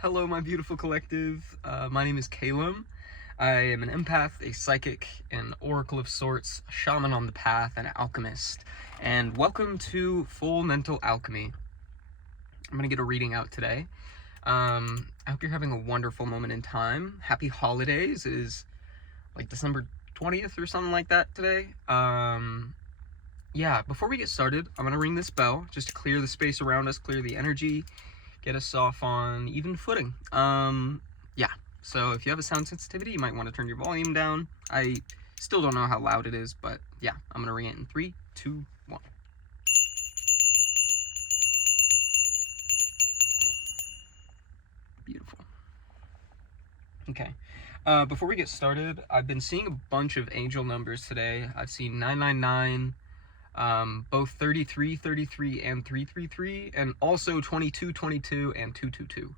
Hello, my beautiful collective. My name is Calum. I am an empath, a psychic, an oracle of sorts, a shaman on the path, an alchemist, and welcome to Full Mental Alchemy. I'm gonna get a reading out today. I hope you're having a wonderful moment in time. Happy holidays. It is like December 20th or something like that today. Yeah, before we get started, I'm gonna ring this bell just to clear the space around us, clear the energy, get us off on even footing. Yeah, so if you have a sound sensitivity, you might want to turn your volume down. I still don't know how loud it is, but yeah, I'm gonna ring it in 3, 2, 1. Beautiful. Okay. Before we get started, I've been seeing a bunch of angel numbers today. I've seen 999, both 33, 33, and 333, and also 22, 22, and 222.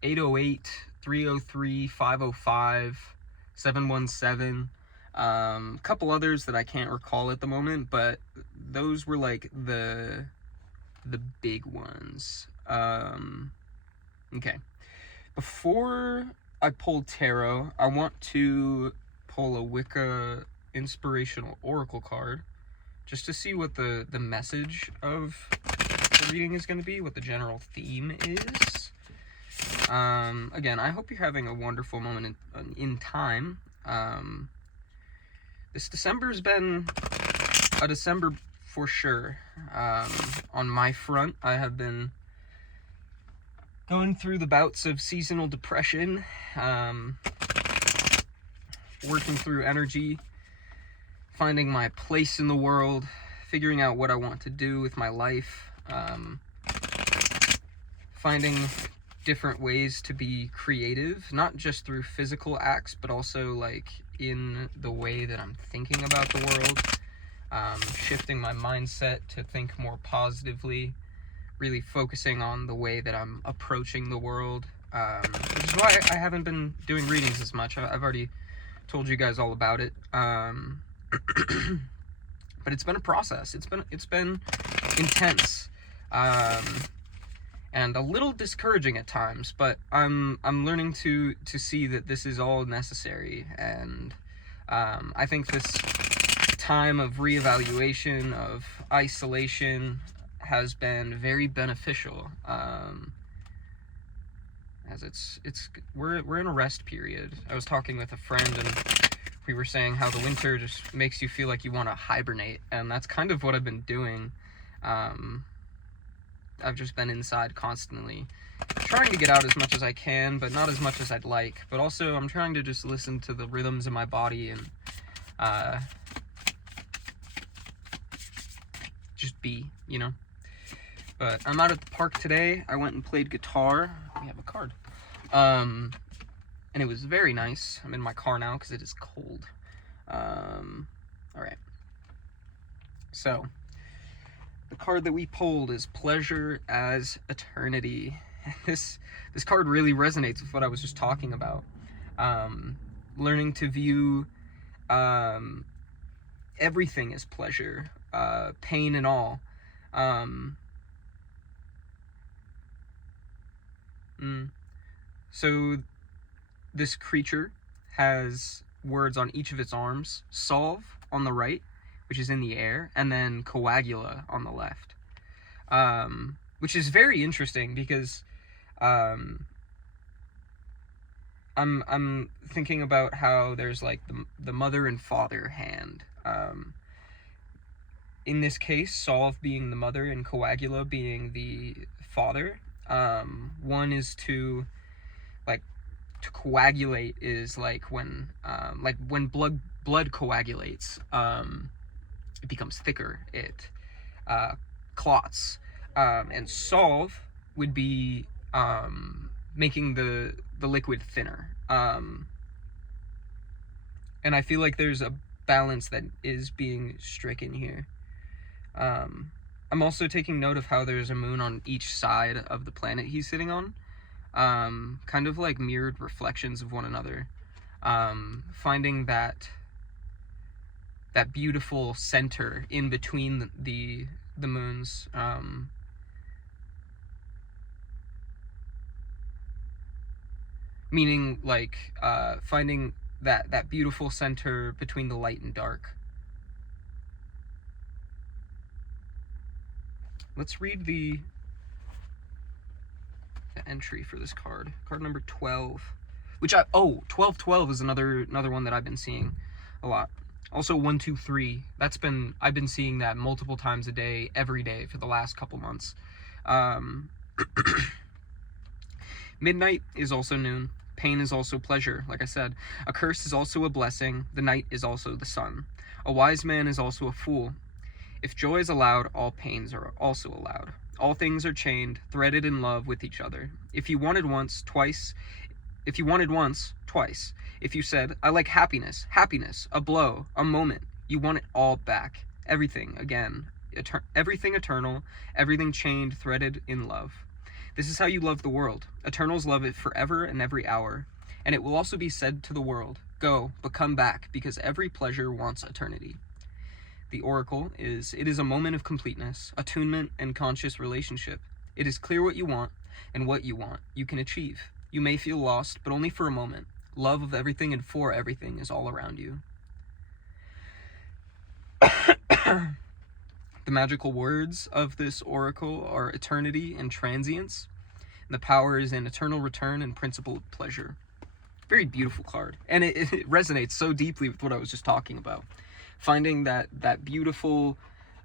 808, 303, 505, 717, a couple others that I can't recall at the moment, but those were like the big ones. Okay. Before I pull tarot, I want to pull a Wicca inspirational oracle card just to see what the message of the reading is going to be, what the general theme is. Again, I hope you're having a wonderful moment in time. This December's been a December for sure. On my front, I have been going through the bouts of seasonal depression, working through energy, finding my place in the world, figuring out what I want to do with my life, finding different ways to be creative, not just through physical acts, but also like in the way that I'm thinking about the world, shifting my mindset to think more positively, really focusing on the way that I'm approaching the world, which is why I haven't been doing readings as much. I've already told you guys all about it, but it's been a process. It's been intense, and a little discouraging at times, but I'm learning to see that this is all necessary, and I think this time of reevaluation, of isolation, has been very beneficial, as we're in a rest period. I was talking with a friend, and we were saying how the winter just makes you feel like you want to hibernate, and that's kind of what I've been doing. I've just been inside constantly, trying to get out as much as I can, but not as much as I'd like. But also, I'm trying to just listen to the rhythms of my body and just be, you know? But I'm out at the park today. I went and played guitar. We have a card. And it was very nice. I'm in my car now because it is cold. Alright. So, the card that we pulled is Pleasure as Eternity. This card really resonates with what I was just talking about. Learning to view everything as pleasure, pain and all. So this creature has words on each of its arms: solve on the right, which is in the air, and then coagula on the left, which is very interesting because I'm thinking about how there's like the mother and father hand. In this case, solve being the mother and coagula being the father. One is to coagulate is like when blood coagulates, it becomes thicker, it clots, and solve would be making the liquid thinner, and I feel like there's a balance that is being stricken here. I'm also taking note of how there's a moon on each side of the planet he's sitting on, kind of like mirrored reflections of one another, finding that beautiful center in between the moons, meaning like finding that beautiful center between the light and dark. Let's read the entry for this card. Card number 12. Which 1212 is another one that I've been seeing a lot. Also 123. I've been seeing that multiple times a day, every day for the last couple months. Midnight is also noon. Pain is also pleasure, like I said. A curse is also a blessing. The night is also the sun. A wise man is also a fool. If joy is allowed, all pains are also allowed. All things are chained, threaded in love with each other. If you wanted once, twice. If you said, I like happiness, a blow, a moment, you want it all back. Everything, again. Everything eternal, everything chained, threaded in love. This is how you love the world. Eternals love it forever and every hour. And it will also be said to the world, go, but come back, because every pleasure wants eternity. The oracle is, it is a moment of completeness, attunement, and conscious relationship. It is clear what you want, and what you want you can achieve. You may feel lost, but only for a moment. Love of everything and for everything is all around you. The magical words of this oracle are eternity and transience. And the power is in eternal return and principle of pleasure. Very beautiful card. And it resonates so deeply with what I was just talking about. Finding that beautiful,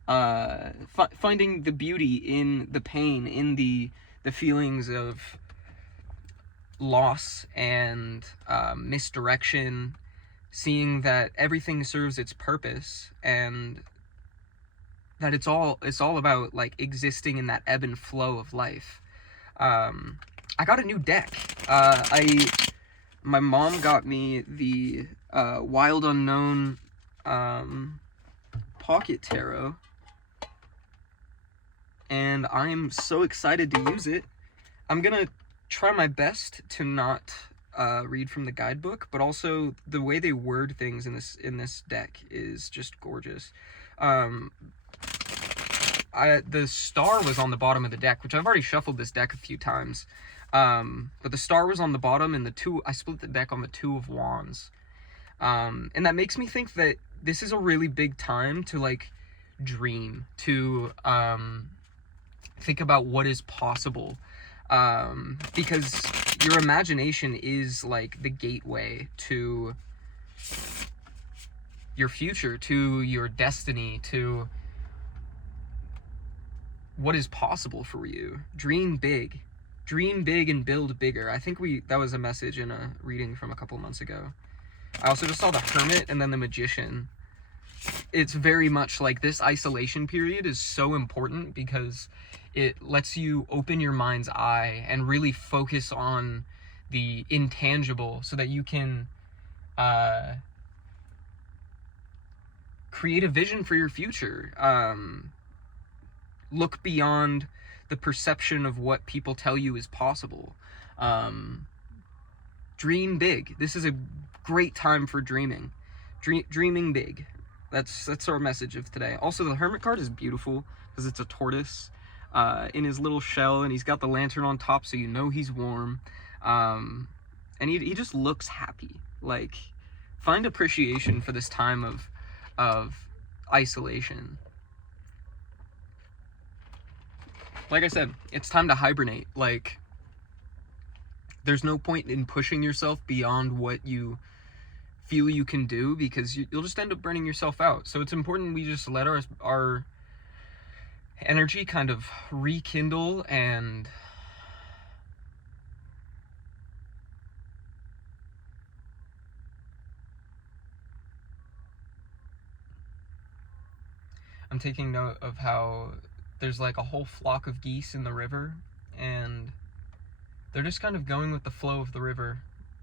finding the beauty in the pain, in the feelings of loss and misdirection, seeing that everything serves its purpose, and that it's all about like existing in that ebb and flow of life. I got a new deck. My mom got me the Wild Unknown Pocket Tarot, and I'm so excited to use it. I'm gonna try my best to not read from the guidebook, but also the way they word things in this deck is just gorgeous. The star was on the bottom of the deck, which I've already shuffled this deck a few times. But the star was on the bottom, and I split the deck on the Two of Wands. And that makes me think that this is a really big time to like dream, to think about what is possible. Because your imagination is like the gateway to your future, to your destiny, to what is possible for you. Dream big and build bigger. I think that was a message in a reading from a couple months ago. I also just saw the Hermit and then the Magician. It's very much like this isolation period is so important because it lets you open your mind's eye and really focus on the intangible so that you can create a vision for your future. Look beyond the perception of what people tell you is possible. Dream big. This is a great time for dreaming. Dreaming big. That's our message of today. Also, the Hermit card is beautiful because it's a tortoise in his little shell, and he's got the lantern on top, so you know he's warm. And he just looks happy. Like, find appreciation for this time of isolation. Like I said, it's time to hibernate. Like, there's no point in pushing yourself beyond what you feel you can do, because you'll just end up burning yourself out. So it's important we just let our energy kind of rekindle, and I'm taking note of how there's like a whole flock of geese in the river, and they're just kind of going with the flow of the river,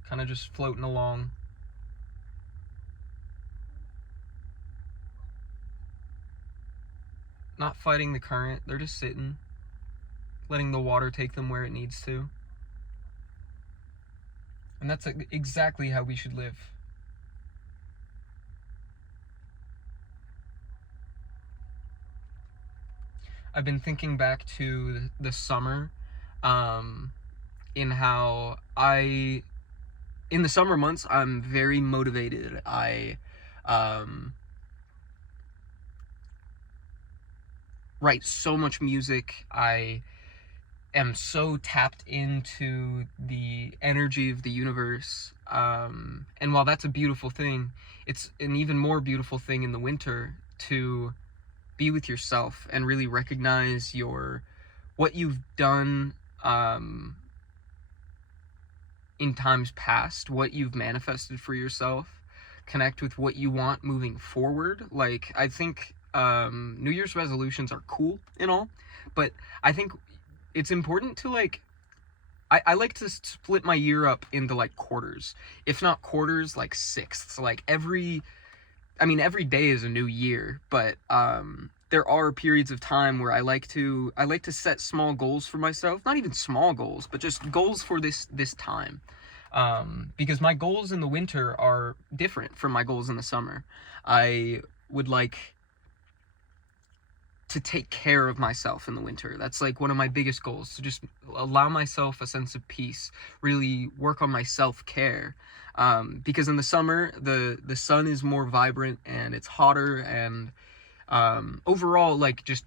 kind of just floating along. Not fighting the current, they're just sitting, letting the water take them where it needs to. And that's exactly how we should live. I've been thinking back to the summer, in how I in the summer months, I'm very motivated. I write so much music. I am so tapped into the energy of the universe. And while that's a beautiful thing, it's an even more beautiful thing in the winter to be with yourself and really recognize what you've done in times past, what you've manifested for yourself, connect with what you want moving forward. Like, I think New Year's resolutions are cool and all, but I think it's important to like, I like to split my year up into like quarters, if not quarters, like sixths. Like every day is a new year, but there are periods of time where I like to set small goals for myself. Not even small goals, but just goals for this time. Because my goals in the winter are different from my goals in the summer. I would like to take care of myself in the winter. That's like one of my biggest goals, to just allow myself a sense of peace, really work on my self-care. Because in the summer, the sun is more vibrant and it's hotter, and overall, like, just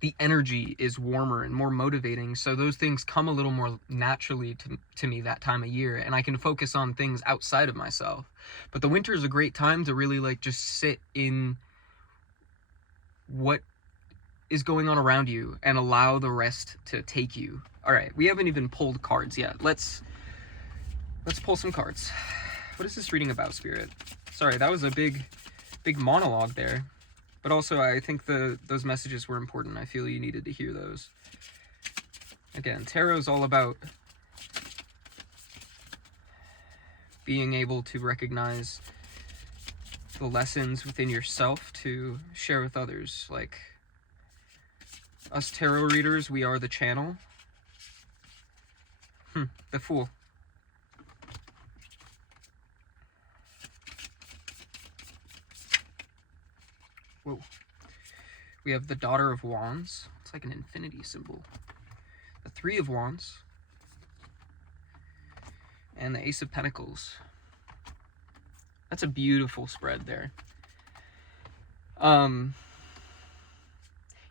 the energy is warmer and more motivating. So those things come a little more naturally to me that time of year, and I can focus on things outside of myself. But the winter is a great time to really like just sit in what is going on around you and allow the rest to take you. All right, we haven't even pulled cards yet. Let's pull some cards. What is this reading about, Spirit? Sorry, that was a big monologue there. But also, I think those messages were important. I feel you needed to hear those. Again, tarot is all about being able to recognize the lessons within yourself to share with others. Like, us tarot readers, we are the channel. The Fool. Whoa. We have the Daughter of Wands. It's like an infinity symbol. The Three of Wands. And the Ace of Pentacles. That's a beautiful spread there.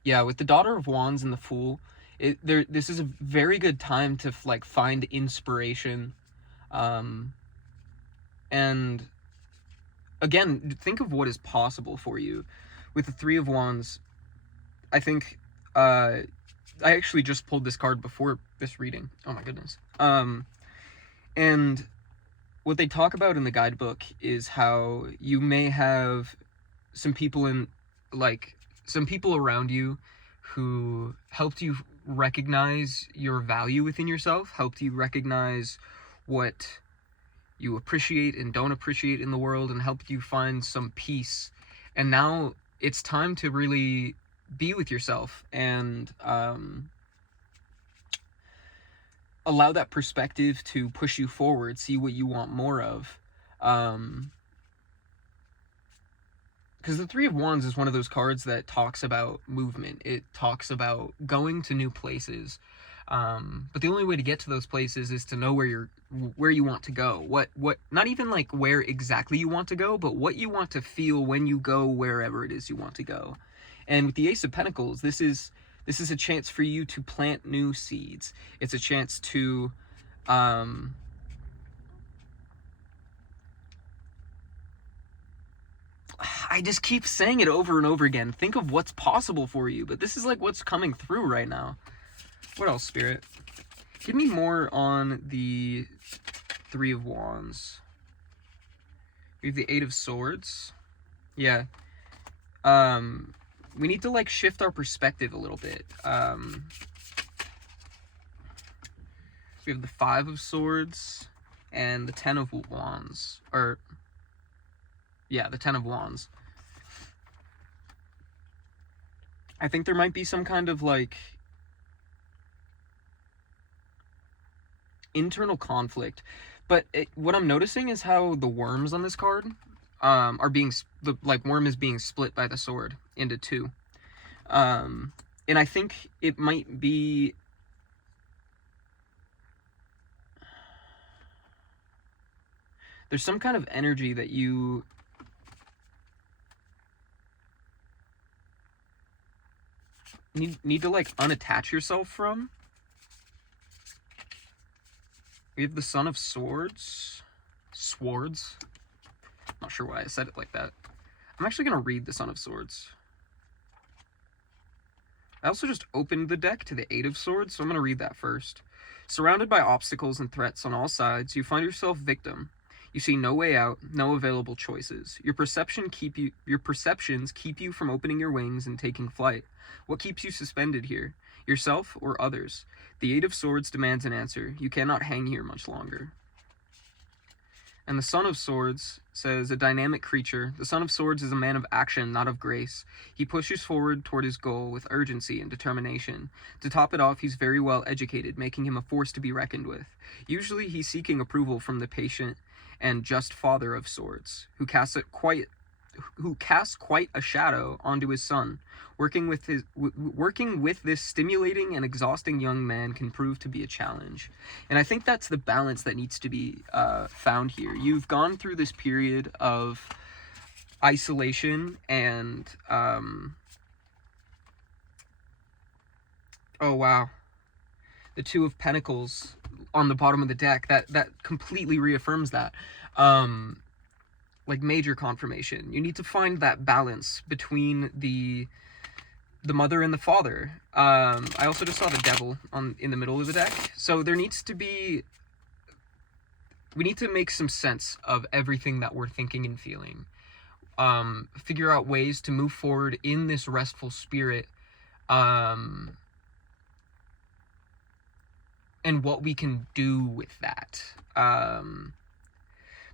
Yeah, with the Daughter of Wands and the Fool, this is a very good time to like find inspiration. And again, think of what is possible for you. With the Three of Wands, I think I actually just pulled this card before this reading. Oh my goodness. And what they talk about in the guidebook is how you may have some people around you who helped you recognize your value within yourself, helped you recognize what you appreciate and don't appreciate in the world, and helped you find some peace. And now it's time to really be with yourself and allow that perspective to push you forward, see what you want more of. Because the Three of Wands is one of those cards that talks about movement. It talks about going to new places. But the only way to get to those places is to know where you want to go. What not even like where exactly you want to go, but what you want to feel when you go wherever it is you want to go. And with the Ace of Pentacles, this is a chance for you to plant new seeds. It's a chance to I just keep saying it over and over again. Think of what's possible for you, but this is like what's coming through right now. What else, Spirit? Give me more on the Three of Wands. We have the Eight of Swords. Yeah. We need to like shift our perspective a little bit. We have the Five of Swords and the Ten of Wands. Or, yeah, the Ten of Wands. I think there might be some kind of like internal conflict, but what I'm noticing is how the worms on this card are being worm is being split by the sword into two, and I think it might be There's some kind of energy that you need to like unattach yourself from. We have the Son of Swords. Swords. Not sure why I said it like that. I'm actually going to read the Son of Swords. I also just opened the deck to the Eight of Swords, so I'm going to read that first. Surrounded by obstacles and threats on all sides, you find yourself victim. You see no way out, no available choices. Your perceptions keep you from opening your wings and taking flight. What keeps you suspended here? Yourself or others? The Eight of Swords demands an answer. You cannot hang here much longer. And the Son of Swords says, a dynamic creature. The Son of Swords is a man of action, not of grace. He pushes forward toward his goal with urgency and determination. To top it off, he's very well educated, making him a force to be reckoned with. Usually he's seeking approval from the patient and just Father of Swords, who casts quite a shadow onto his son. Working with this stimulating and exhausting young man can prove to be a challenge. And I think that's the balance that needs to be found here. You've gone through this period of isolation and oh wow, the Two of Pentacles on the bottom of the deck, that completely reaffirms that. Like major confirmation. You need to find that balance between the mother and the father. I also just saw the Devil in the middle of the deck. So there needs to be... we need to make some sense of everything that we're thinking and feeling. Figure out ways to move forward in this restful spirit. And what we can do with that.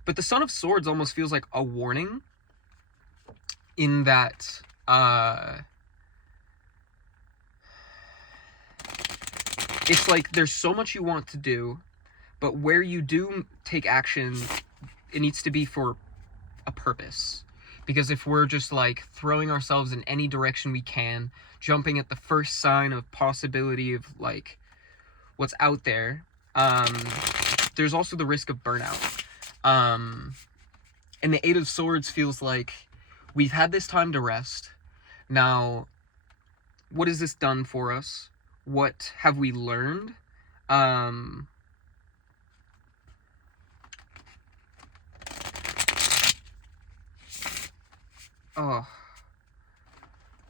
But the Son of Swords almost feels like a warning in that it's like there's so much you want to do, but where you do take action, it needs to be for a purpose. Because if we're just like throwing ourselves in any direction we can, jumping at the first sign of possibility of like what's out there, there's also the risk of burnout. And the Eight of Swords feels like we've had this time to rest. Now, what has this done for us? What have we learned? Oh,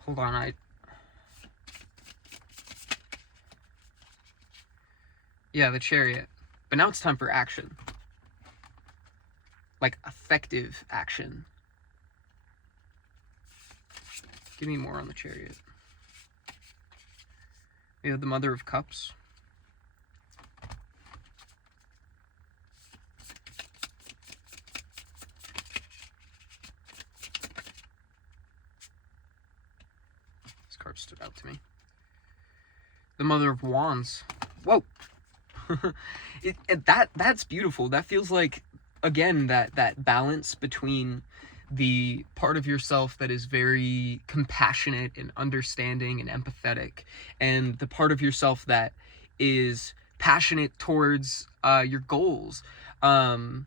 hold on, yeah, the Chariot. But now it's time for action. Like, effective action. Give me more on the Chariot. We have the Mother of Cups. This card stood out to me. The Mother of Wands. Whoa! That's beautiful. That feels like, again, that balance between the part of yourself that is very compassionate and understanding and empathetic, and the part of yourself that is passionate towards your goals, and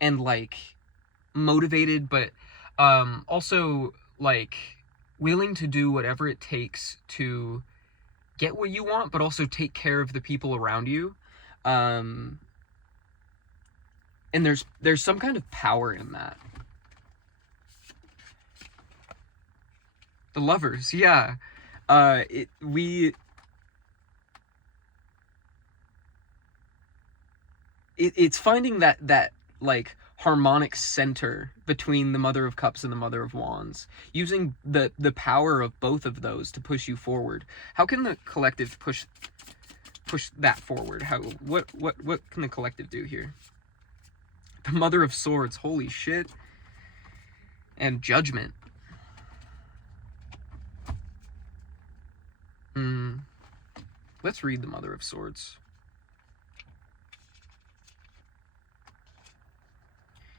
like motivated, but also like willing to do whatever it takes to get what you want, but also take care of the people around you. And there's some kind of power in that. The Lovers, yeah. It's finding that like harmonic center between the Mother of Cups and the Mother of Wands, using the power of both of those to push you forward. How can the collective push that forward? What can the collective do here? The Mother of Swords, holy shit. And Judgment. Let's read the Mother of Swords.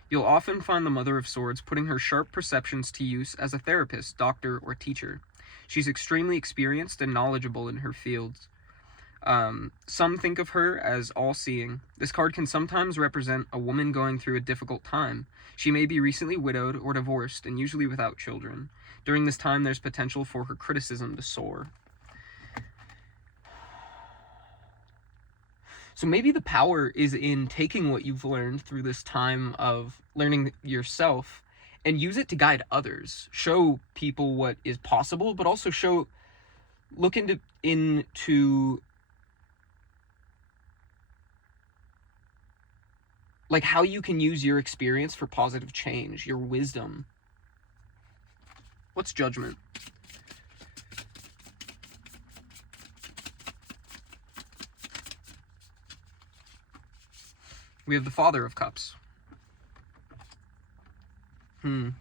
You'll often find the Mother of Swords putting her sharp perceptions to use as a therapist, doctor, or teacher. She's extremely experienced and knowledgeable in her fields. Some think of her as all-seeing. This card can sometimes represent a woman going through a difficult time. She may be recently widowed or divorced, and usually without children. During this time, there's potential for her criticism to soar. So maybe the power is in taking what you've learned through this time of learning yourself and use it to guide others. Show people what is possible, but also look into like how you can use your experience for positive change, your wisdom. What's Judgment? We have the Father of Cups. Judgment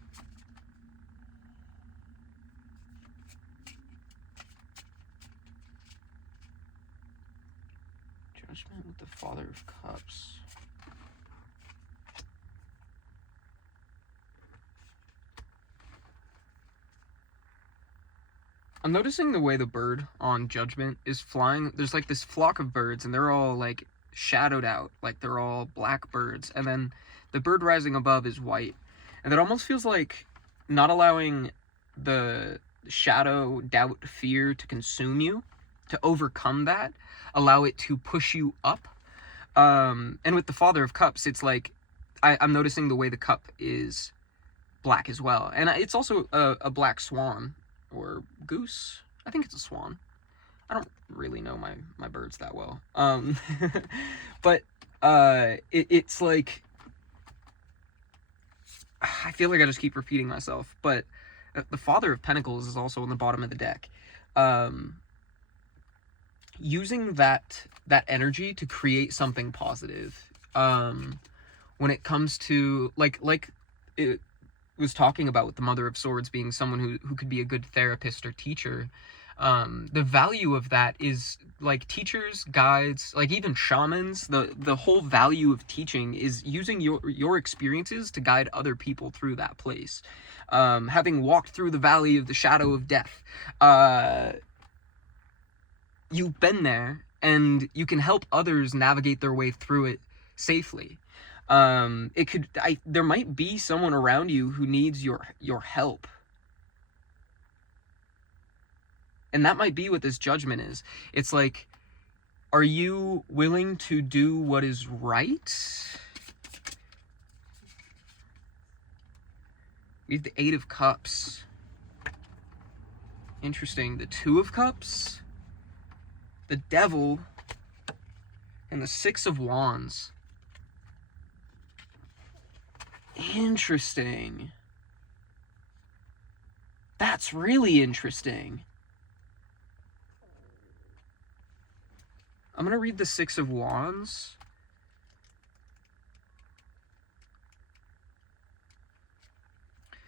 with the Father of Cups. I'm noticing the way the bird on Judgment is flying. There's like this flock of birds, and they're all like shadowed out, like they're all black birds, and then the bird rising above is white, and it almost feels like not allowing the shadow, doubt, fear to consume you, to overcome that, allow it to push you up. And with the Father of Cups, it's like I'm noticing the way the cup is black as well, and it's also a black swan or goose. I think it's a swan. I don't really know my birds that well. But it's like, I feel like I just keep repeating myself, but the Father of Pentacles is also on the bottom of the deck. Using that energy to create something positive. When it comes to like it was talking about with the Mother of Swords being someone who could be a good therapist or teacher. The value of that is like teachers, guides, like even shamans. The whole value of teaching is using your experiences to guide other people through that place. Having walked through the valley of the shadow of death, you've been there, and you can help others navigate their way through it safely. There might be someone around you who needs your help. And that might be what this Judgment is. It's like, are you willing to do what is right? We have the Eight of Cups. Interesting. The Two of Cups, the Devil, and the Six of Wands. Interesting. That's really interesting. I'm going to read the Six of Wands.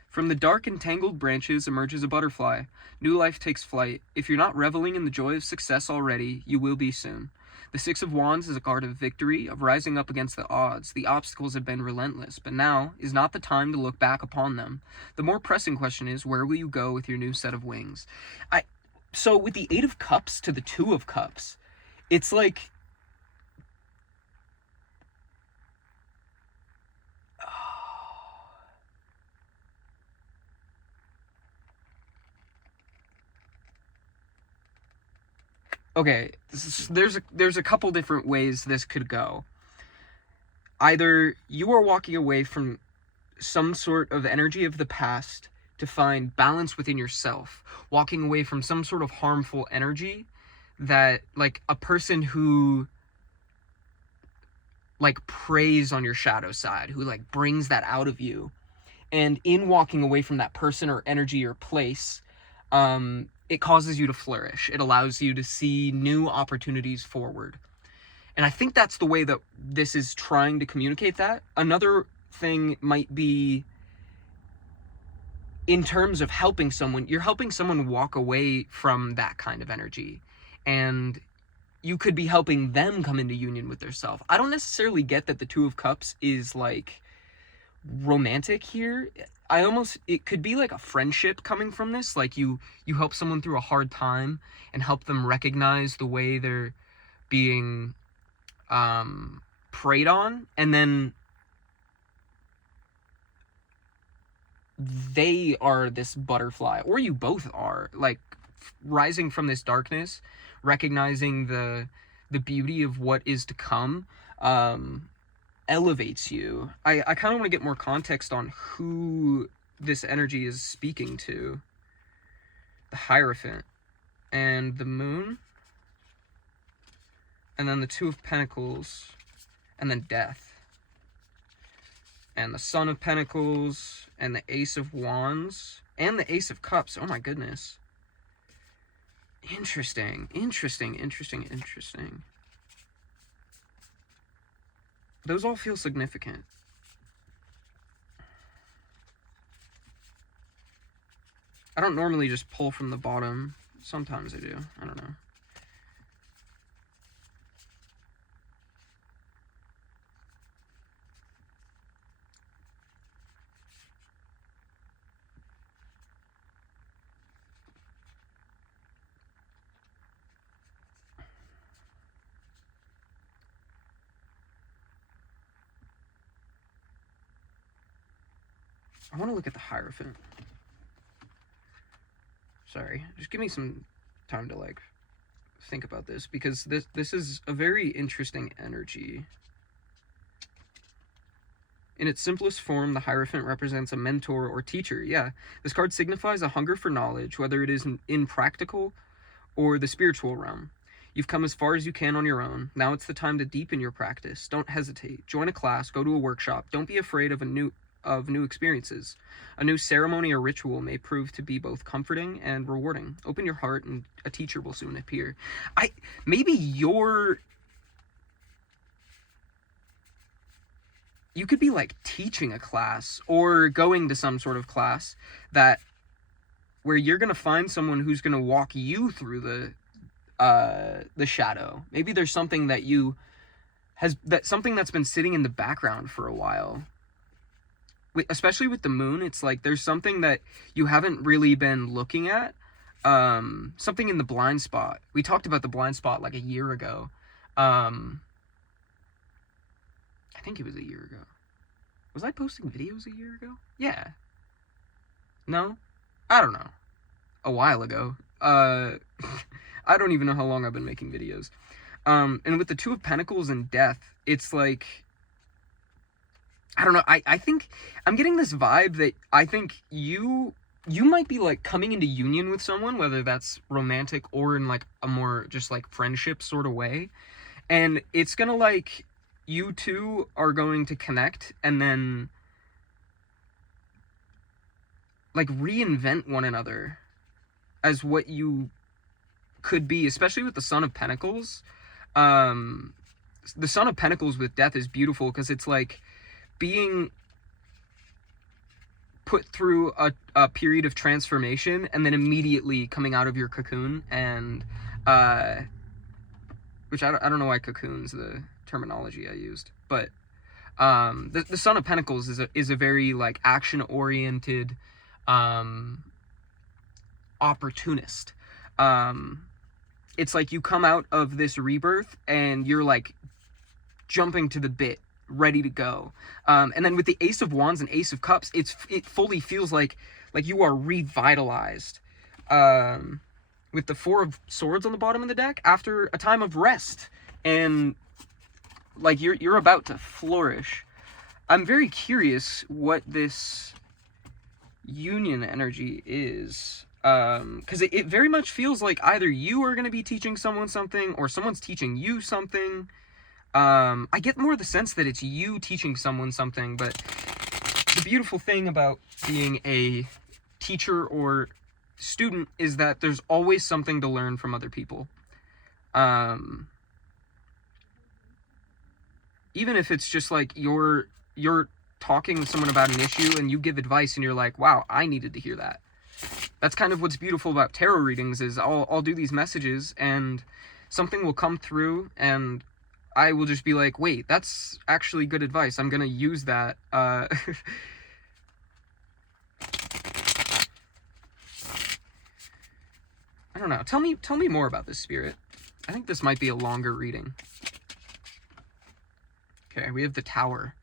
From the dark and tangled branches emerges a butterfly. New life takes flight. If you're not reveling in the joy of success already, you will be soon. The Six of Wands is a card of victory, of rising up against the odds. The obstacles have been relentless, but now is not the time to look back upon them. The more pressing question is, where will you go with your new set of wings? So with the Eight of Cups to the Two of Cups, it's like, okay, there's a couple different ways this could go. Either you are walking away from some sort of energy of the past to find balance within yourself, walking away from some sort of harmful energy that, like, a person who like preys on your shadow side, who like brings that out of you. And in walking away from that person or energy or place, it causes you to flourish. It allows you to see new opportunities forward. And I think that's the way that this is trying to communicate that. Another thing might be in terms of helping someone. You're helping someone walk away from that kind of energy. And you could be helping them come into union with their self. I don't necessarily get that the Two of Cups is like romantic here. It could be like a friendship coming from this. Like you help someone through a hard time and help them recognize the way they're being preyed on, and then they are this butterfly, or you both are, like, rising from this darkness, recognizing the beauty of what is to come, elevates you. I kind of want to get more context on who this energy is speaking to. The Hierophant and the Moon, and then the Two of Pentacles, and then Death, and the Son of Pentacles, and the Ace of Wands, and the Ace of Cups. Oh my goodness. Interesting. Those all feel significant. I don't normally just pull from the bottom. Sometimes I do. I don't know. I want to look at the Hierophant. Sorry, just give me some time to, like, think about this, because this is a very interesting energy. In its simplest form, the Hierophant represents a mentor or teacher. Yeah, this card signifies a hunger for knowledge, whether it is in practical or the spiritual realm. You've come as far as you can on your own. Now it's the time to deepen your practice. Don't hesitate. Join a class, go to a workshop. Don't be afraid of new experiences. A new ceremony or ritual may prove to be both comforting and rewarding. Open your heart and a teacher will soon appear. Maybe you could be, like, teaching a class or going to some sort of class where you're going to find someone who's going to walk you through the shadow. Maybe there's something something that's been sitting in the background for a while. Especially with the Moon, it's like there's something that you haven't really been looking at. Something in the blind spot. We talked about the blind spot like a year ago. I think it was a year ago. Was I posting videos a year ago? Yeah. No? I don't know. A while ago. I don't even know how long I've been making videos. And with the Two of Pentacles and Death, it's like, I don't know, I think I'm getting this vibe that I think you might be, like, coming into union with someone, whether that's romantic or in, like, a more just, like, friendship sort of way. And it's gonna, like, you two are going to connect and then, like, reinvent one another as what you could be, especially with the Son of Pentacles. The Son of Pentacles with Death is beautiful because it's like being put through a period of transformation and then immediately coming out of your cocoon, and which I don't know why cocoon's the terminology I used, but the Son of Pentacles is a very, like, action oriented opportunist. It's like you come out of this rebirth and you're, like, jumping to the bit, ready to go. And then with the Ace of Wands and Ace of Cups, it fully feels like you are revitalized. With the Four of Swords on the bottom of the deck, after a time of rest, and, like, you're about to flourish. I'm very curious what this union energy is, because it very much feels like either you are going to be teaching someone something or someone's teaching you something. I get more the sense that it's you teaching someone something, but the beautiful thing about being a teacher or student is that there's always something to learn from other people. Even if it's just like you're talking with someone about an issue and you give advice and you're like, wow, I needed to hear that. That's kind of what's beautiful about tarot readings, is I'll do these messages and something will come through and I will just be like, wait, that's actually good advice. I'm going to use that. I don't know. Tell me more about this spirit. I think this might be a longer reading. Okay, we have the Tower.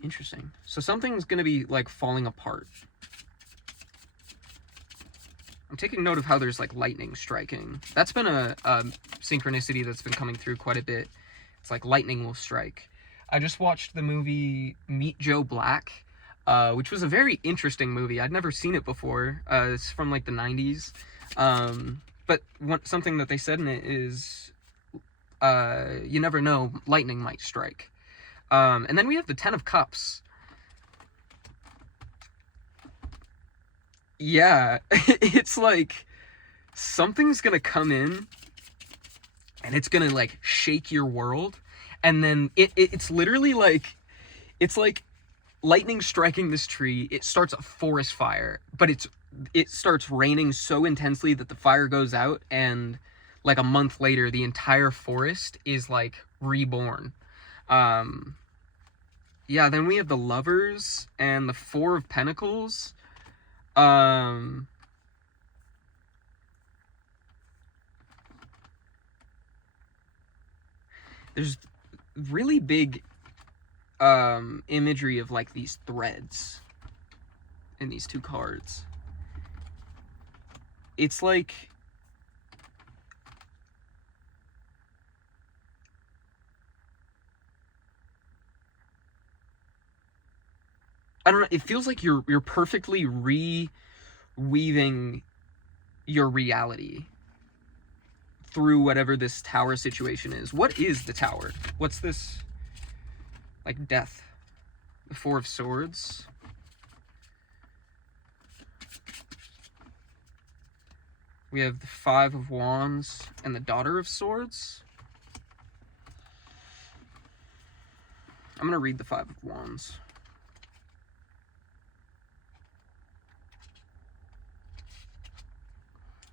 Interesting. So something's gonna be like falling apart. I'm taking note of how there's like lightning striking. That's been a synchronicity that's been coming through quite a bit. It's like lightning will strike. I just watched the movie Meet Joe Black, which was a very interesting movie. I'd never seen it before. It's from like the 90s. But something that they said in it is, you never know, lightning might strike. And then we have the Ten of Cups. Yeah, it's like something's gonna come in and it's gonna like shake your world, and then it's literally like, it's like lightning striking this tree. It starts a forest fire, but it starts raining so intensely that the fire goes out, and like a month later the entire forest is like reborn. Yeah, then we have the Lovers and the Four of Pentacles. There's really big imagery of like these threads in these two cards. It's like, I don't know, it feels like you're perfectly reweaving your reality through whatever this Tower situation is. What is the Tower? What's this? Like death. The Four of Swords. We have the Five of Wands and the Daughter of Swords. I'm going to read the Five of Wands.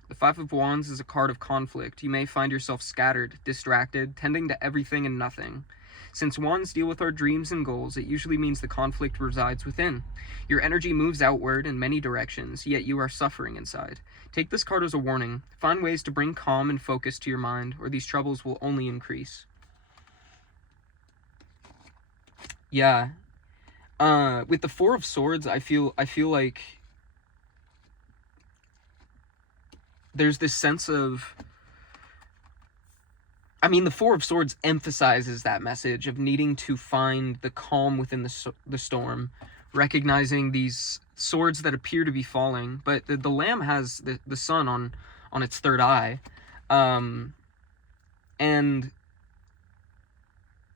The Five of Wands is a card of conflict. You may find yourself scattered, distracted, tending to everything and nothing. Since wands deal with our dreams and goals, it usually means the conflict resides within. Your energy moves outward in many directions, yet you are suffering inside. Take this card as a warning. Find ways to bring calm and focus to your mind, or these troubles will only increase. Yeah. With the Four of Swords, I feel like there's this sense of, I mean, the Four of Swords emphasizes that message of needing to find the calm within the storm, recognizing these swords that appear to be falling, but the Lamb has the sun on its third eye, and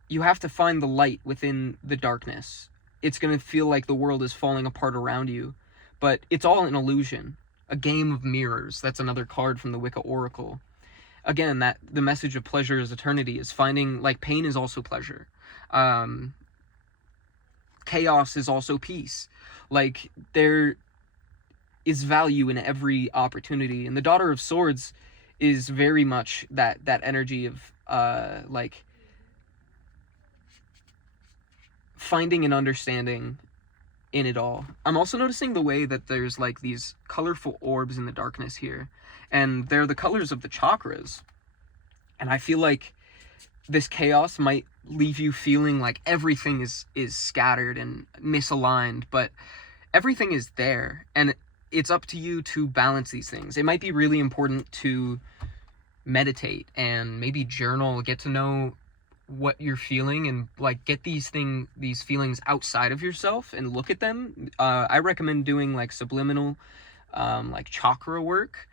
you have to find the light within the darkness. It's going to feel like the world is falling apart around you, but it's all an illusion. A game of mirrors. That's another card from the Wicca Oracle. Again, that the message of pleasure is eternity is finding, like, pain is also pleasure. Chaos is also peace. Like, there is value in every opportunity. And the Daughter of Swords is very much that energy of, like, finding an understanding in it all. I'm also noticing the way that there's like these colorful orbs in the darkness here, and they're the colors of the chakras, and I feel like this chaos might leave you feeling like everything is scattered and misaligned, but everything is there, and it's up to you to balance these things. It might be really important to meditate and maybe journal, get to know what you're feeling, and like get these feelings outside of yourself and look at them. I recommend doing like subliminal like chakra work,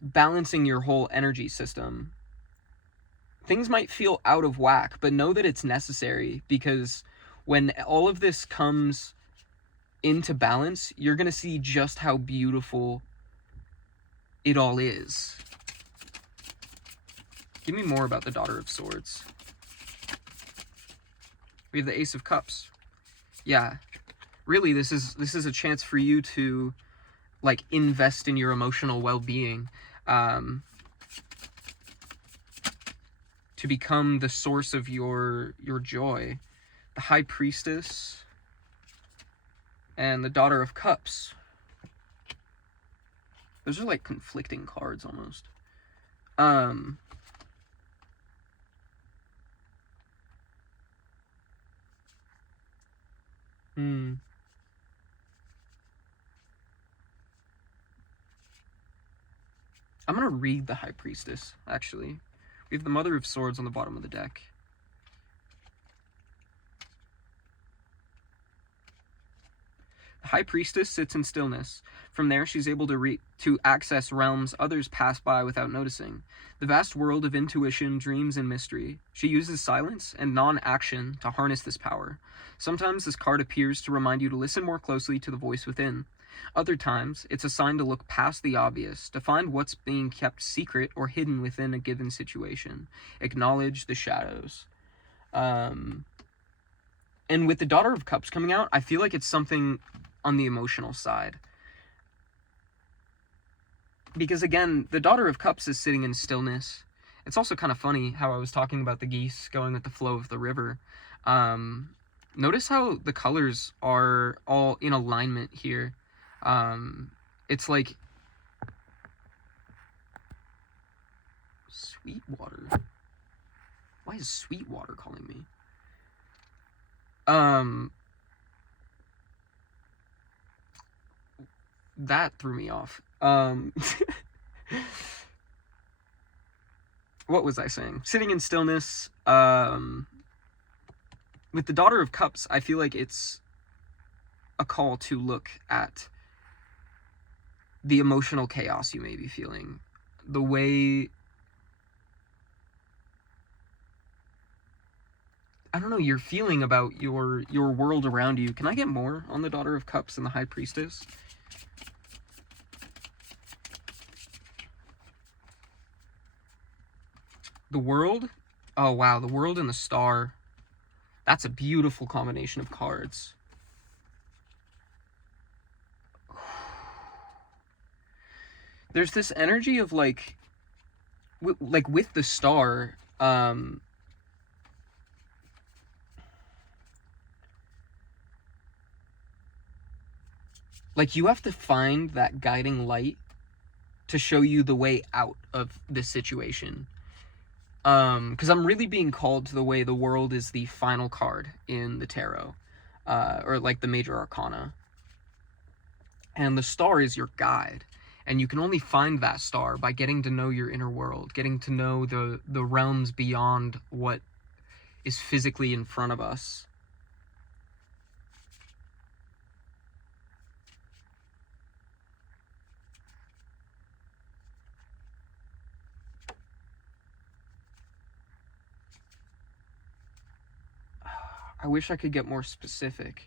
balancing your whole energy system. Things might feel out of whack, but know that it's necessary, because when all of this comes into balance, you're gonna see just how beautiful it all is. Give me more about the Daughter of Swords. We have the Ace of Cups. Yeah, really, this is a chance for you to like invest in your emotional well-being, to become the source of your joy. The High Priestess and the Daughter of Cups. Those are like conflicting cards almost. Hmm. I'm gonna read the High Priestess, actually. We have the Mother of Swords on the bottom of the deck. The High Priestess sits in stillness. From there, she's able to access realms others pass by without noticing. The vast world of intuition, dreams, and mystery. She uses silence and non-action to harness this power. Sometimes this card appears to remind you to listen more closely to the voice within. Other times, it's a sign to look past the obvious, to find what's being kept secret or hidden within a given situation. Acknowledge the shadows. And with the Daughter of Cups coming out, I feel like it's something on the emotional side. Because again, the Daughter of Cups is sitting in stillness. It's also kind of funny how I was talking about the geese going with the flow of the river. Notice how the colors are all in alignment here. It's like Sweetwater. Why is Sweetwater calling me? That threw me off. What was I saying? Sitting in stillness. With the Daughter of Cups, I feel like it's a call to look at the emotional chaos you may be feeling. The way, I don't know, you're feeling about your world around you. Can I get more on the Daughter of Cups and the High Priestess? The World? Oh, wow. The World and the Star. That's a beautiful combination of cards. There's this energy of, like with the Star, like, you have to find that guiding light to show you the way out of this situation. Because I'm really being called to the way the World is the final card in the tarot, or like the major arcana. And the Star is your guide. And you can only find that star by getting to know your inner world, getting to know the realms beyond what is physically in front of us. I wish I could get more specific.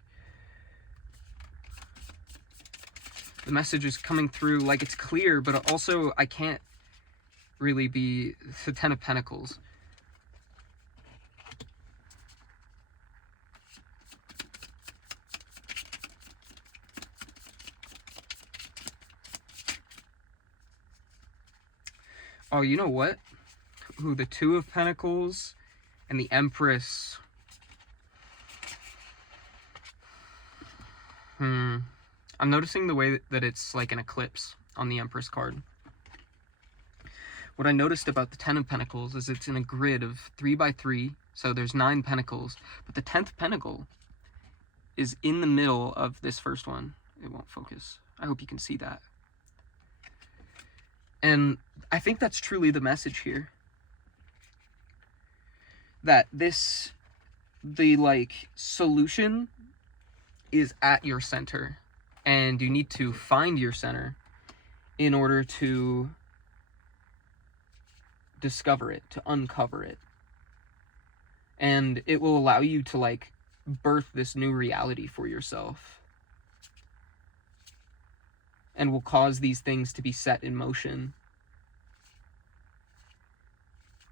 The message is coming through like it's clear, but also I can't really be the Ten of Pentacles. Oh, you know what? Ooh, the Two of Pentacles and the Empress. I'm noticing the way that it's like an eclipse on the Empress card. What I noticed about the Ten of Pentacles is it's in a grid of 3x3, so there's 9 pentacles, but the 10th pentacle is in the middle of this first one. It won't focus. I hope you can see that. And I think that's truly the message here. That the like solution is at your center. And you need to find your center in order to discover it, to uncover it. And it will allow you to like birth this new reality for yourself. And will cause these things to be set in motion.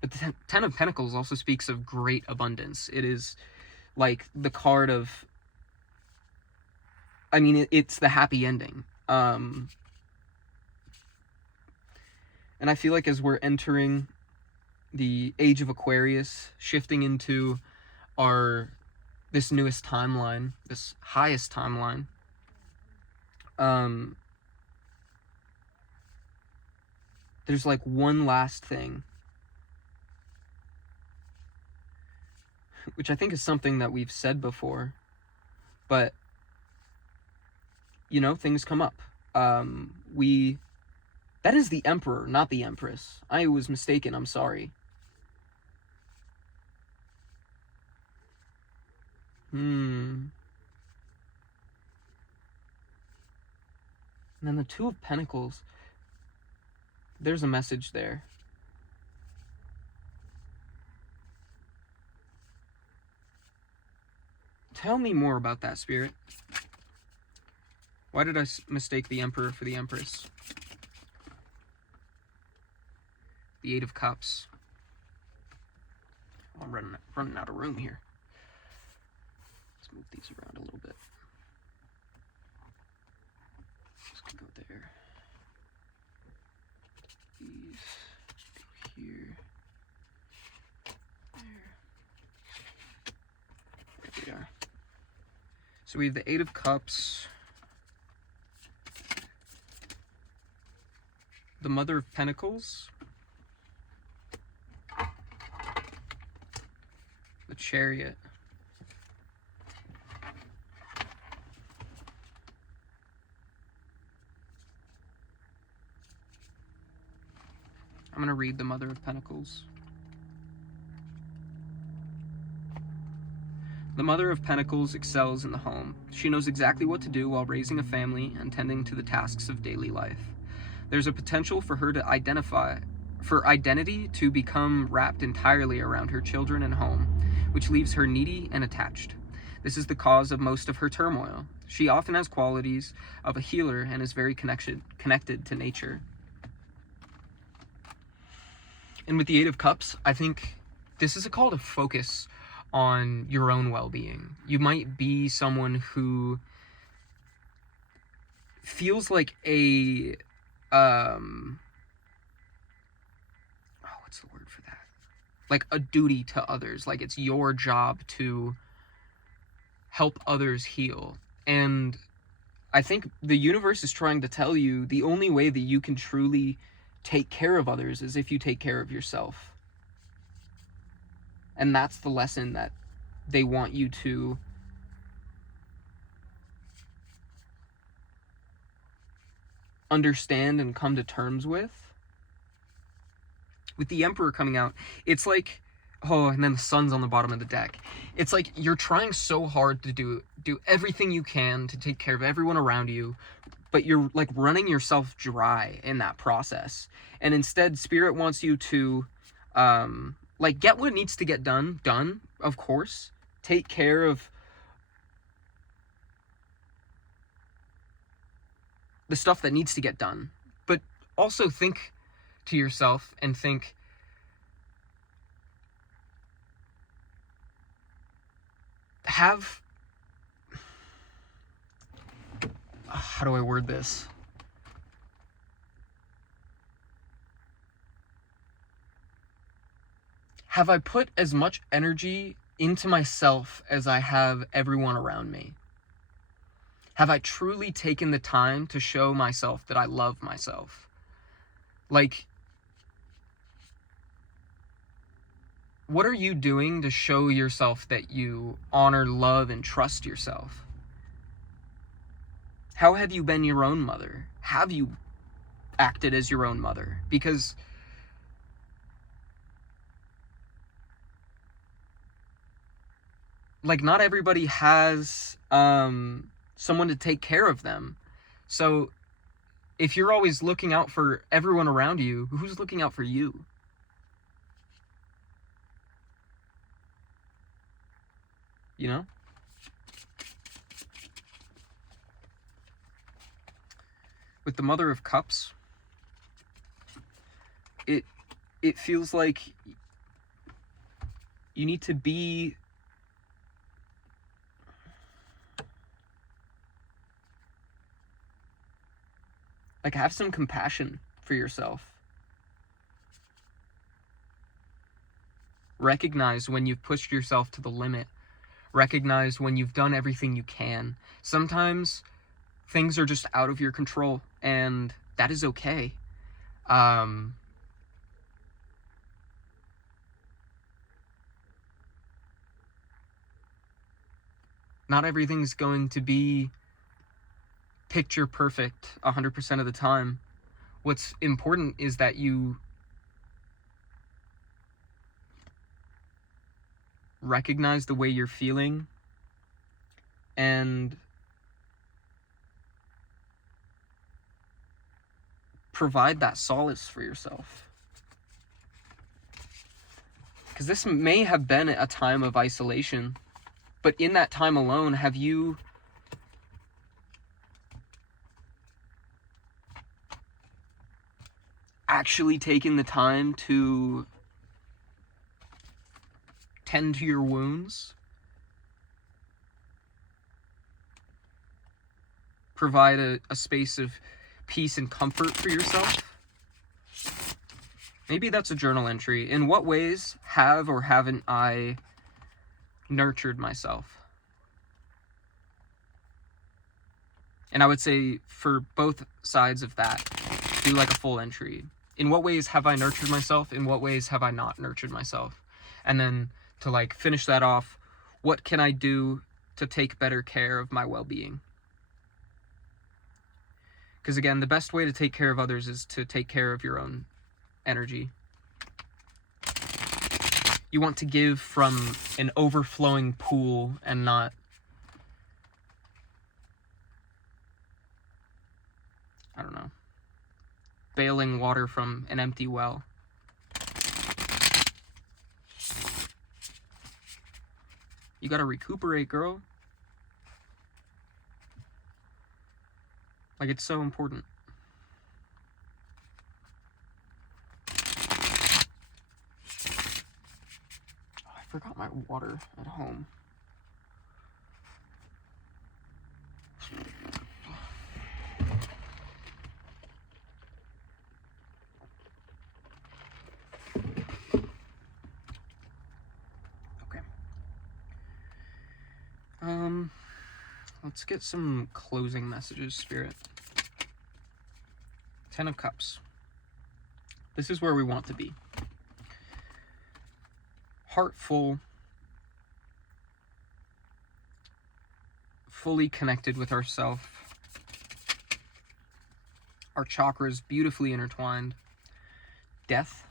But the Ten of Pentacles also speaks of great abundance. It is like the card of, I mean, it's the happy ending. And I feel like as we're entering the age of Aquarius, shifting into this newest timeline, this highest timeline, there's like one last thing, which I think is something that we've said before, but you know, things come up. That is the Emperor, not the Empress. I was mistaken, I'm sorry. And then the Two of Pentacles. There's a message there. Tell me more about that, Spirit. Why did I mistake the Emperor for the Empress? The Eight of Cups. Oh, I'm running out of room here. Let's move these around a little bit. Just go there. These go here. There we are. So we have the Eight of Cups, the Mother of Pentacles, the Chariot, I'm going to read the Mother of Pentacles. The Mother of Pentacles excels in the home. She knows exactly what to do while raising a family and tending to the tasks of daily life. There's a potential for her to identity to become wrapped entirely around her children and home, which leaves her needy and attached. This is the cause of most of her turmoil. She often has qualities of a healer and is very connected to nature. And with the Eight of Cups, I think this is a call to focus on your own well-being. You might be someone who feels like a what's the word for that? Like a duty to others. Like it's your job to help others heal. And I think the universe is trying to tell you the only way that you can truly take care of others is if you take care of yourself. And that's the lesson that they want you to understand and come to terms with. With the Emperor coming out, it's like, oh, and then the Sun's on the bottom of the deck. It's like you're trying so hard to do everything you can to take care of everyone around you, but you're like running yourself dry in that process. And instead, Spirit wants you to like get what needs to get done, of course. Take care of the stuff that needs to get done. But also think to yourself and think, how do I word this? Have I put as much energy into myself as I have everyone around me? Have I truly taken the time to show myself that I love myself? Like, what are you doing to show yourself that you honor, love, and trust yourself? How have you been your own mother? Have you acted as your own mother? Because like not everybody has someone to take care of them. So if you're always looking out for everyone around you, who's looking out for you? You know? With the Mother of Cups, it feels like you need to be like have some compassion for yourself. Recognize when you've pushed yourself to the limit. Recognize when you've done everything you can. Sometimes things are just out of your control, and that is okay. Um, not everything's going to be picture perfect 100% of the time. What's important is that you recognize the way you're feeling and provide that solace for yourself. Because this may have been a time of isolation, but in that time alone, have you actually taken the time to tend to your wounds? Provide a space of peace and comfort for yourself? Maybe that's a journal entry. In what ways have or haven't I nurtured myself? And I would say for both sides of that, do like a full entry. In what ways have I nurtured myself? In what ways have I not nurtured myself? And then to like finish that off, what can I do to take better care of my well-being? Because again, the best way to take care of others is to take care of your own energy. You want to give from an overflowing pool and not, I don't know, bailing water from an empty well. You gotta recuperate, girl. Like, it's so important. Oh, I forgot my water at home. Okay. Let's get some closing messages, Spirit. 10 of Cups. This is where we want to be. Heart full, fully connected with ourself. Our chakras beautifully intertwined. Death.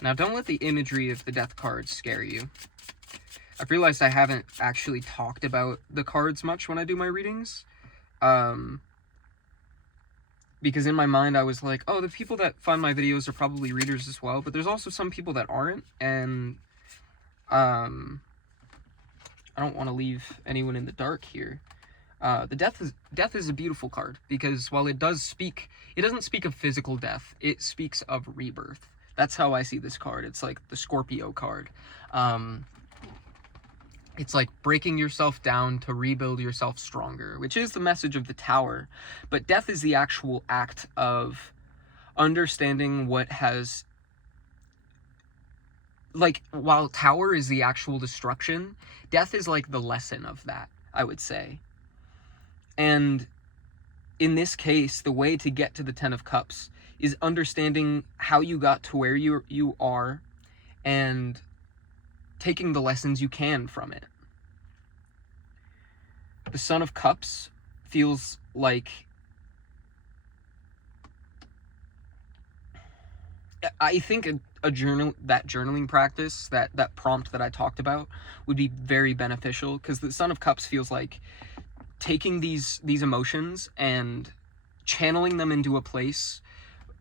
Now, don't let the imagery of the death cards scare you. I've realized I haven't actually talked about the cards much when I do my readings. Because in my mind I was like, oh, the people that find my videos are probably readers as well, but there's also some people that aren't, and I don't want to leave anyone in the dark here. The death is a beautiful card, because while it doesn't speak of physical death, it speaks of rebirth. That's how I see this card. It's like the Scorpio card. It's like breaking yourself down to rebuild yourself stronger, which is the message of the Tower. But death is the actual act of understanding what has... Like, while Tower is the actual destruction, death is like the lesson of that, I would say. And in this case, the way to get to the 10 of Cups is understanding how you got to where you are and taking the lessons you can from it. The Son of Cups feels like... I think a journaling practice, that prompt that I talked about, would be very beneficial, because the Son of Cups feels like taking these emotions and channeling them into a place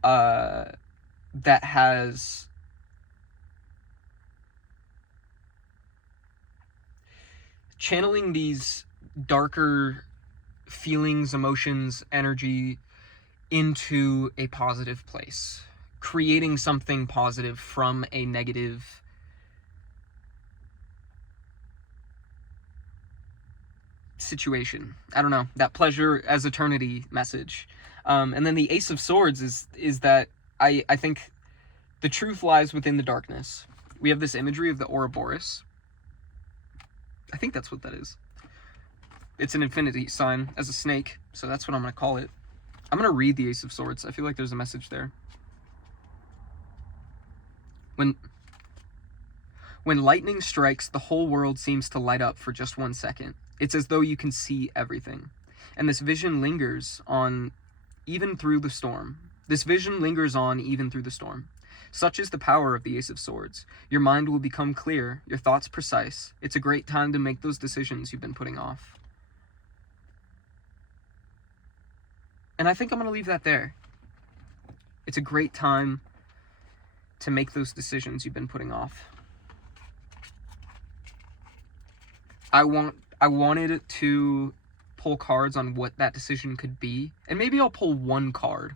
that has channeling these darker feelings, emotions, energy into a positive place, creating something positive from a negative situation. I don't know, that pleasure as eternity message. And then the Ace of Swords is that I think the truth lies within the darkness. We have this imagery of the Ouroboros. I think that's what that is. It's an infinity sign as a snake, so that's what I'm going to call it. I'm going to read the Ace of Swords. I feel like there's a message there. When lightning strikes, the whole world seems to light up for just 1 second. It's as though you can see everything. And this vision lingers on even through the storm. Such is the power of the Ace of Swords. Your mind will become clear, your thoughts precise. It's a great time to make those decisions you've been putting off. And I think I'm going to leave that there. It's a great time to make those decisions you've been putting off. I wanted to pull cards on what that decision could be, and maybe I'll pull one card.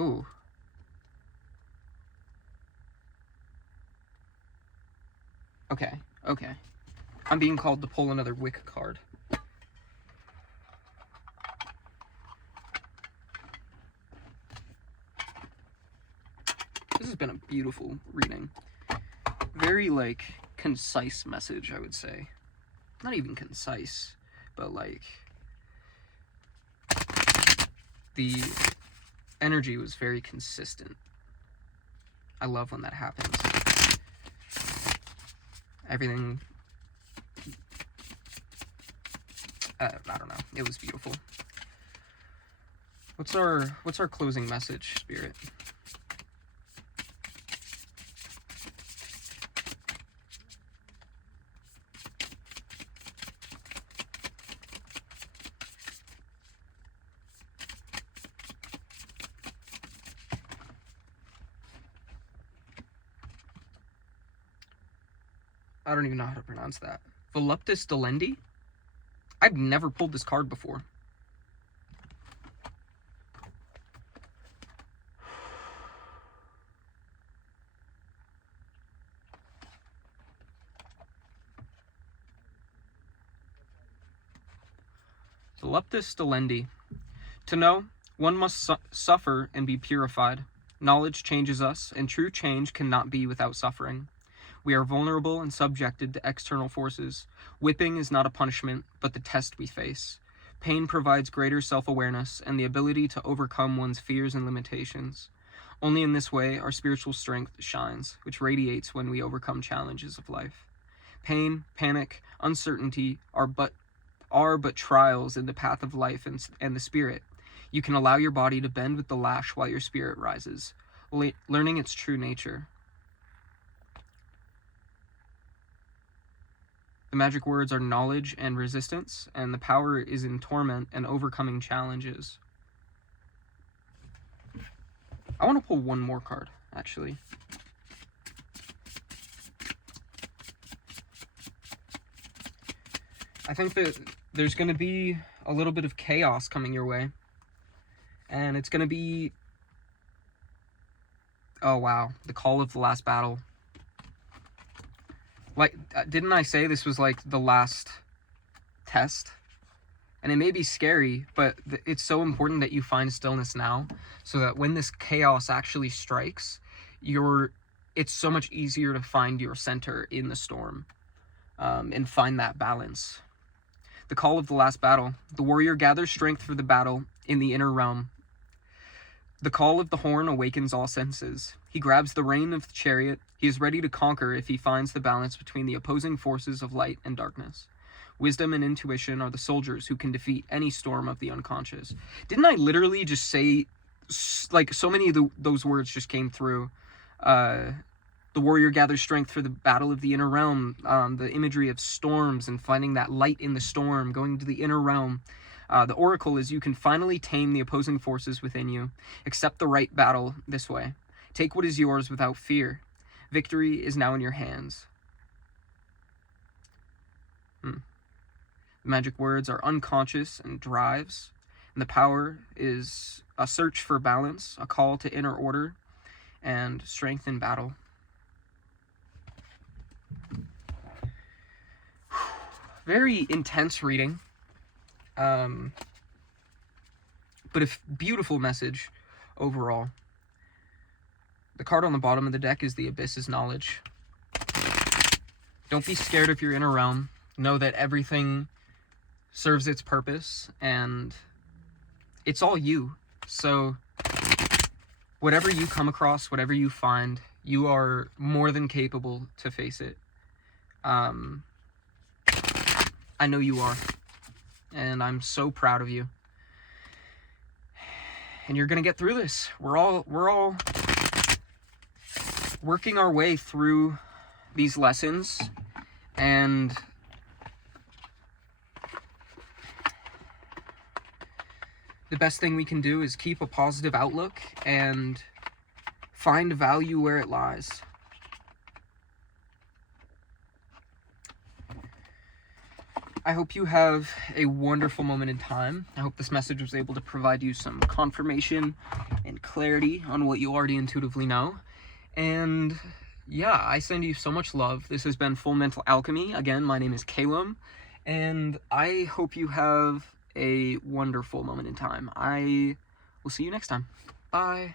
Ooh. Okay. I'm being called to pull another Wick card. This has been a beautiful reading. Very, like, concise message, I would say. Not even concise, but, like, the energy was very consistent. I love when that happens. Everything, I don't know. It was beautiful. What's our closing message, Spirit? I don't even know how to pronounce that. Voluptus Delendi? I've never pulled this card before. Voluptus Delendi. To know, one must suffer and be purified. Knowledge changes us, and true change cannot be without suffering. We are vulnerable and subjected to external forces. Whipping is not a punishment, but the test we face. Pain provides greater self-awareness and the ability to overcome one's fears and limitations. Only in this way our spiritual strength shines, which radiates when we overcome challenges of life. Pain, panic, uncertainty are but trials in the path of life and the spirit. You can allow your body to bend with the lash while your spirit rises, learning its true nature. The magic words are knowledge and resistance, and the power is in torment and overcoming challenges. I want to pull one more card, actually. I think that there's going to be a little bit of chaos coming your way. And it's going to be... Oh, wow. The Call of the Last Battle. Like, didn't I say this was like the last test? And it may be scary, but it's so important that you find stillness now, so that when this chaos actually strikes, it's so much easier to find your center in the storm, and find that balance. The Call of the Last Battle. The warrior gathers strength for the battle in the inner realm. The call of the horn awakens all senses. He grabs the rein of the chariot. He is ready to conquer if he finds the balance between the opposing forces of light and darkness. Wisdom and intuition are the soldiers who can defeat any storm of the unconscious. Didn't I literally just say, like, so many of those words just came through? The warrior gathers strength for the battle of the inner realm. The imagery of storms and finding that light in the storm, going to the inner realm. The oracle is you can finally tame the opposing forces within you. Accept the right battle this way. Take what is yours without fear. Victory is now in your hands. The magic words are unconscious and drives. And the power is a search for balance, a call to inner order, and strength in battle. Very intense reading. but a beautiful message overall. The card on the bottom of the deck is the Abyss is Knowledge. Don't be scared of your inner realm. Know that everything serves its purpose, and it's all you. So whatever you come across, whatever you find, you are more than capable to face it. I know you are, and I'm so proud of you. And you're gonna get through this. We're all working our way through these lessons, and the best thing we can do is keep a positive outlook and find value where it lies. I hope you have a wonderful moment in time. I hope this message was able to provide you some confirmation and clarity on what you already intuitively know. And yeah, I send you so much love. This has been Full Mental Alchemy. Again, my name is Calum, and I hope you have a wonderful moment in time. I will see you next time. Bye.